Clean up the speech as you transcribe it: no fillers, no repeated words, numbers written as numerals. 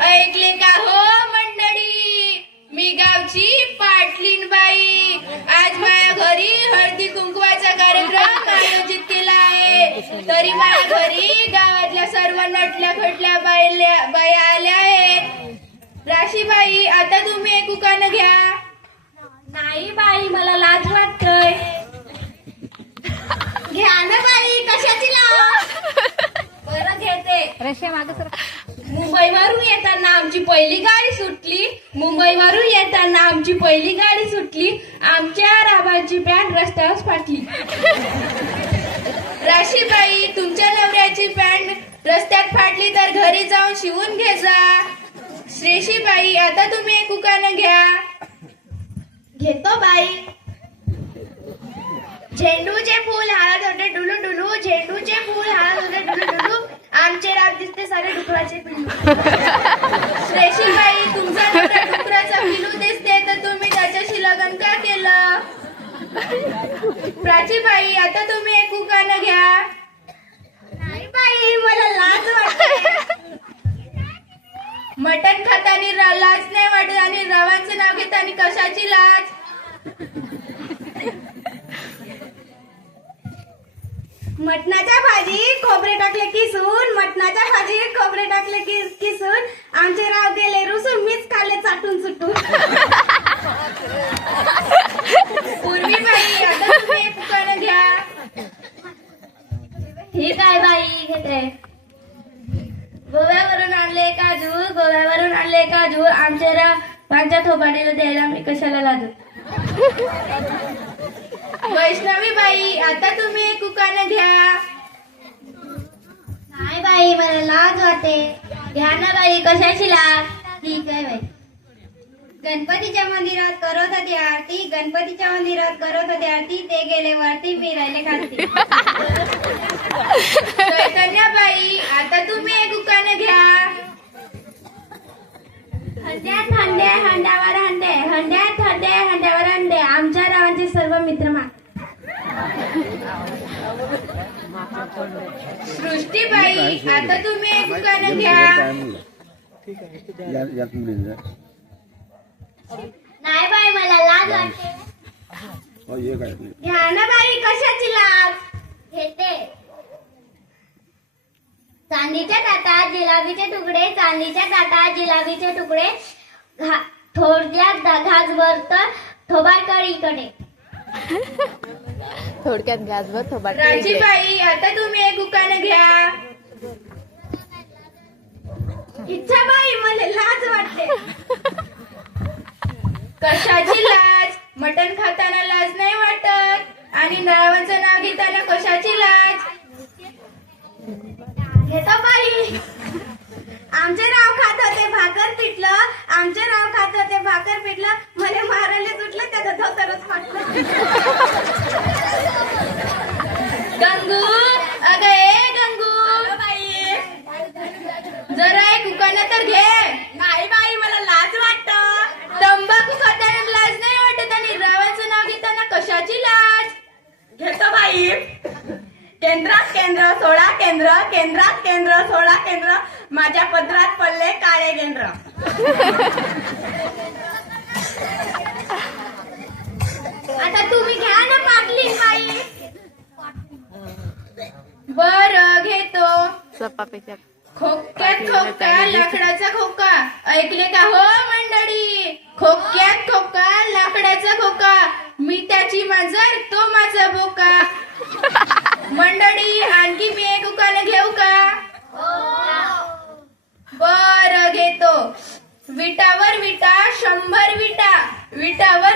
ऐकले का हो मंडळी, मी गावची पाटलीन बाई. आज माझ्या घरी हळदी कुंकवाचा कार्यक्रम आयोजित केला आहे. तरी माझ्या घरी गावातल्या सर्व नटल्या खटल्या बाया आल्या आहेत. राशीबाई, आता तुम्ही एक उकान घ्या. नाही बाई, मला लाज वाटतय. घ्या ना बाई, कशाची लाज? बरं घेते. रशिया मागे सर. मुंबईवरून येताना आमची पहिली गाडी सुटली. मुंबईवरून येताना आमची पहिली गाडी सुटली. आमच्या राबांची पॅन्ट रस्त्यावर फाटली. राशीबाई, तुमच्या नवऱ्याची पॅन्ट रस्त्यात फाटली तर घरी जाऊन शिवून घे जा. श्रेशीबाई, आता तुम्ही एक उकान घ्या. घेतो बाई. झेंडूचे फूल हात होते डुलू डुलू, झेंडूचे फूल हात होते डुलू डुलू, आमचे रात दिसते सारे डुकराचे पिल्लू. श्रेशीबाई, तुमचा नवरा डुकराचा पिल्लू दिसते तर तुम्ही त्याच्याशी लग्न का केलं? प्राचीबाई, आता तुम्ही एक उकान घ्या. नाही बाई, मला लाज वाटते. मटण खाताना लाज नाही वाटत आणि रवांचं नाव घेताना कशाची लाज? मटणाच्या भाजी खोबरे टाकले किसून, मटणाच्या भाजी खोबरे टाकले किसून, आमचे राव गेले रुसून, मीच खाल्ले चाटून सुटून. पूर्वीबाई, आता तुम्ही एक उकान घ्या. ठीक आहे बाई, घेते. गोव्यावरून आणले काजू, गोव्यावरून आणले काजू, आमचे राव पांच्या थोबाडीला द्यायला मी कशाला लागू. वैष्णवीबाई, आता तुम्ही एक उकान घ्या. नाही बाई, मला लाज वाटते. घ्या ना बाई, कशाची लाज? ठीक आहे बाई. गणपतीच्या मंदिरात करत होती आरती, गणपतीच्या मंदिरात करत होती आरती, ते गेले वरती, मी राहिले खालती. चैतन्यबाई, आता तुम्ही एक उकान घ्या. हंड्यात हंडे, हंड्यावर हंडे, हंड्यात हंडे, हंड्यावर हंडे, आमच्या गावांचे सर्व मित्र मा. सृष्टीबाई, आता तुम्ही एक उकान घ्या. नाही बाई, मला लाज वाटते. घ्या ना बाई, कशाची लाज? घेते. चांदीच्या ताटात जिलाबीचे तुकडे, चांदीच्या ताटात जिलाबीचे तुकडे, थोडक्यात घासभर थोबाडकडीकडे. थोडक्यात घासभर थोबाड. राजीबाई, आता तुम्ही एक उकान घ्या. इच्छा बाई, मला लाज वाटते. कशाची लाज? मटण खाताना लाज नाही वाटत आणि नळावांचं नाव घेताना कशाची लाज? घेतो बाई. आमचे राव खात होते भाकर पिठलं, आमचे राव खात होते भाकर पिठलं, मला मारायला सुटलं, त्याचं धोतरच फाटलं. गंगू, अगं ए गंगू, जरा एक उकान तर घे. नाही बाई, मला लाज वाटत. तंबाखू खाताना लाज नाही वाटत आणि रावांचं नाव घेताना कशाची लाज? घेतो बाई. केंद्रात केंद्र 16 केंद्र, केंद्रात केंद्र 16 केंद्र, माझ्या पदरात पडले काळे केंद्र. आता तुम्ही घ्या ना पाटली बाई. बर घेतो. सपापेच्या खोक्यात खोका, लाकडाचा खोका. ऐकले का हो मंडळी? खोक्यात खोका, लाकडाचा खोका, मी त्याची मांजर, तो माझा बोका. मंडळी, आणखी मी एक उकान घेऊ का? बर घेतो. विटावर विटा 100 विटा, विटावर